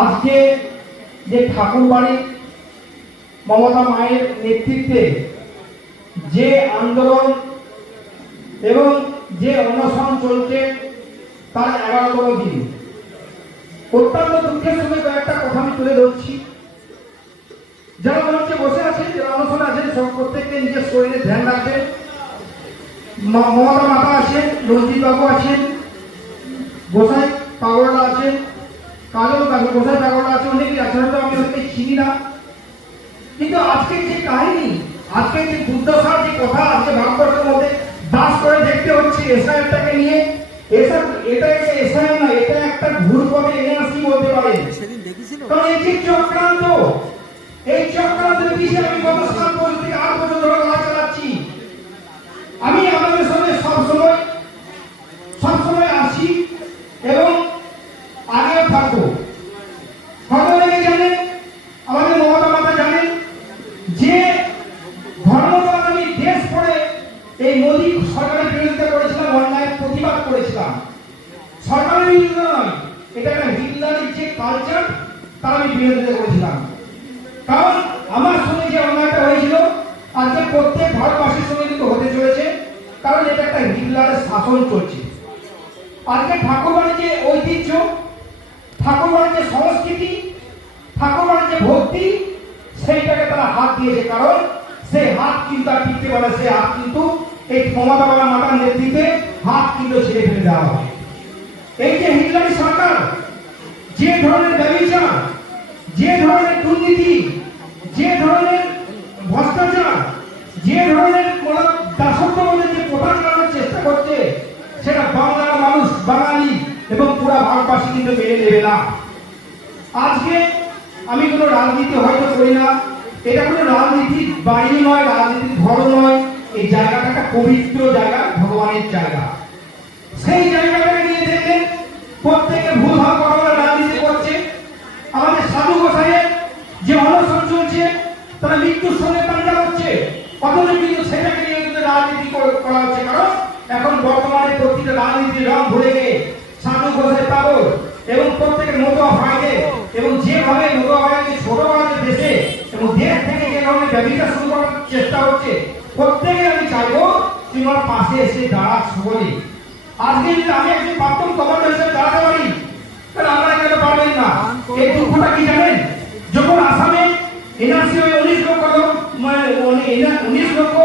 আজকে যে ঠাকুরবাড়ি মমতা মায়ের নেতৃত্বে যে আন্দোলন এবং যে অনশন চলছে তার 11তম দিন, অত্যন্ত দুঃখের সঙ্গে কয়েকটা কথা আমি তুলে ধরছি। যারা মঞ্চে বসে আছেন, যারা অনশনে আছেন, সব প্রত্যেককে নিজের শরীরে ধ্যান রাখবেন। মমতা মাতা আছেন, রঞ্জিত বাবু আছেন, গোসাই পাগলরা আছেন, কাজল গোসাই পাগলরা আছে, অনেকেই আছেন, হয়তো আমি অনেকে চিনি না। কিন্তু আজকের যে কাহিনী, আজকের যে দুর্দশার যে কথা আজকে ভারতবর্ষের মধ্যে বাস করে দেখতে হচ্ছে এসআইআরটাকে নিয়ে, এটা একটা এসআইআর না, এটা একটা ঘুরপথে এনআরসি বলতে পারেন। কারণ এই যে চক্রান্ত, এই চক্রান্তের পিছিয়ে আমি গত 7 বছর থেকে 8 বছর ধরে লড়াই চালাচ্ছি। আমি আপনাদের সঙ্গে সবসময় আসি এবং আগেও থাকবো। সকলেই জানেন, আমাদের মমতা মাতা জানেন যে ধর্মপ্রাণী দেশ পড়ে এই মোদী সরকারের বিরোধিতা করেছিলাম, অন্যায়ের প্রতিবাদ করেছিলাম। সরকারের বিরোধিতা নয়, এটা একটা হিটলারের যে কালচার তার আমি বিরোধিতা করেছিলাম। কারণ আমার সঙ্গে যে অন্যায়টা হয়েছিল আজকে প্রত্যেক ভারতবাসীর সঙ্গে কিন্তু হতে চলেছে, কারণ এটা একটা হিটলারের শাসন চলছে। আজকে ঠাকুরবাড়ির যে ঐতিহ্য, ঠাকুরবাড়ির যে সংস্কৃতি, ঠাকুরবাড়ির যে ভক্তি, সেইটাকে তারা হাত দিয়েছে। কারণ সেই হাত কিন্তু আর টিকতে পারে, সেই হাত কিন্তু এই মমতা মাতার নেতৃত্বে হাত কিন্তু ছেড়ে ফেলে দেওয়া হবে। এই যে হিটলারি সরকার যে ধরনের ব্যবচার, যে ধরনের দুর্নীতি, যে ধরনের ভ্রষ্টাচার, যে ধরনের দাসত্ববোধের যে প্রধান করার চেষ্টা করছে, সেটা বাংলার মানুষ, বাঙালি এবং পুরো ভারতবাসী কিন্তু মেনে নেবে না। আজকে আমি কোনো রাজনীতি হয়তো করি না, এটা কোনো রাজনীতির বাড়ি নয়, রাজনীতির ঘর নয়। এই জায়গাটা একটা পবিত্র জায়গা, ভগবানের জায়গা। সেই জায়গাটাকে নিয়ে দেখেন প্রত্যেকে ভুল ভাল কথা রাজনীতি করছে। আমাদের সাধু গোসাইয়ের যে অনশন চলছে, তারা মৃত্যুর সঙ্গে পাঞ্জা হচ্ছে, অথচ কিন্তু সেটাকে নিয়ে কিন্তু রাজনীতি করা হচ্ছে। কারণ এখন বর্তমানে প্রতিটা রাজনীতির রং ভুলে গিয়ে সাধু গোসাই পাগল এবং প্রত্যেকের মতো হয় এবং যেভাবে মতো হয় ছোট বাড়াতে দেশে এবং দেশ থেকে যে ধরনের ব্যবসা শুরু করার চেষ্টা হচ্ছে, প্রত্যেকে আমি চাইবো তোমার পাশে এসে দাঁড়া সকলে। আজকে যদি আমি একজন প্রাক্তন কমান্ডার হিসেবে দাঁড়াতে পারি, তাহলে আমরা কেন পারবেন না? এই দুঃখটা কি জানেন? যখন আসামে এনআরসি 19 লক্ষ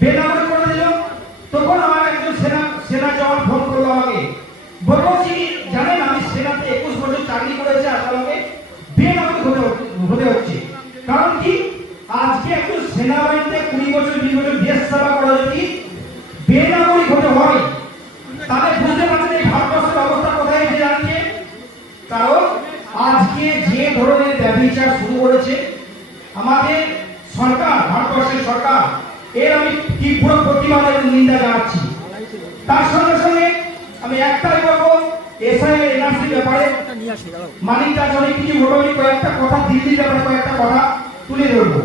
বেনামে করে দিল, তখন আমার একজন সেনা জওয়ান ফোন করলো আমাকে, বলছি জানেন আমি সেনাতে 21 বছর চাকরি করেছি, আর আমাকে বেনামে হতে হচ্ছে। কারণ কি? আজকে একজন সেনাবাহিনীতে 20 বছর 20 বছর দেশ সেবা করা যদি বেনাগরিক হতে হয়, তাহলে বুঝতে পারছেন এই ভারতবর্ষের অবস্থা কোথায় এসে যাচ্ছে। কারণ আজকে যে ধরনের ব্যবচার শুরু করেছে আমাদের সরকার, ভারতবর্ষের সরকার, এর আমি তীব্র প্রতিবাদ এবং নিন্দা জানাচ্ছি। তার সঙ্গে সঙ্গে আমি একটাই বলবো, এসআইআর এনআরসি ব্যাপারে মানিক দাস অনেক কিছু মোটামুটি কয়েকটা কথা, দিল্লির ব্যাপারে কয়েকটা কথা তুলে ধরবো।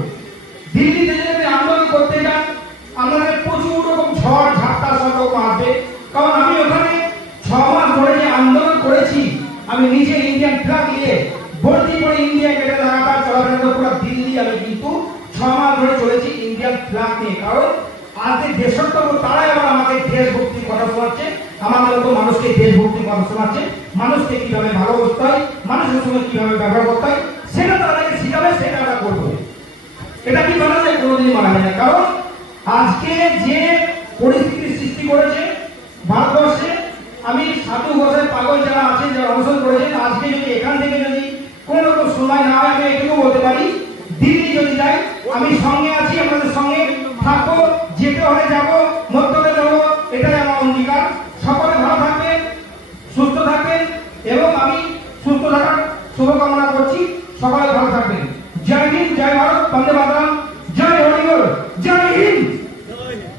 দিল্লিতে যদি আন্দোলন করতে যান, আমাদের প্রচুর রকম ঝড় ঝাপটা সব রকম আসবে। কারণ আমি ওখানে 6 মাস ধরে যে আন্দোলন করেছি, আমি নিজে ইন্ডিয়ান ফ্ল্যাগ নিয়ে ভর্তি করে ইন্ডিয়া গেটে লাগাতার চলাফেরা পুরো দিল্লি আমি কিন্তু 6 মাস ধরে চলেছি ইন্ডিয়ান ফ্ল্যাগ নিয়ে। কারণ আজকে দেশত্ব তারাই আবার আমাকে দেশভক্তির কথা শোনাচ্ছে, আমাদের মতো মানুষকে দেশভক্তির কথা শোনাচ্ছে, মানুষকে কিভাবে ভালোবাসতে হয়, মানুষের সঙ্গে কিভাবে ব্যবহার করতে হয়, সেটা তাদেরকে শিখাবে, সেটা আমরা করবো। এটা কি মানা যায়? কোনোদিন মানা যায় না। কারণ আজকে যে পরিস্থিতির সৃষ্টি করেছে ভারতবর্ষে, আমি সাধু গোসাই পাগল যারা আছেন, যারা অনশন করেছেন, আজকে যদি এখান থেকে যদি কোন রকম সময় না হয়, আমি এটুকু বলতে পারি, দিল্লি যদি যাই আমি সঙ্গে আছি, আপনাদের সঙ্গে থাকবো, যেতে হলে যাবো, মধ্যে যাবো, এটাই আমার অঙ্গীকার। সকলে ভালো থাকবেন, সুস্থ থাকবেন এবং আমি সুস্থ থাকার শুভকামনা করছি। সবাই ভালো থাকবেন। জয় হিন্দ, জয় ভারত, বন্দে মাতরম।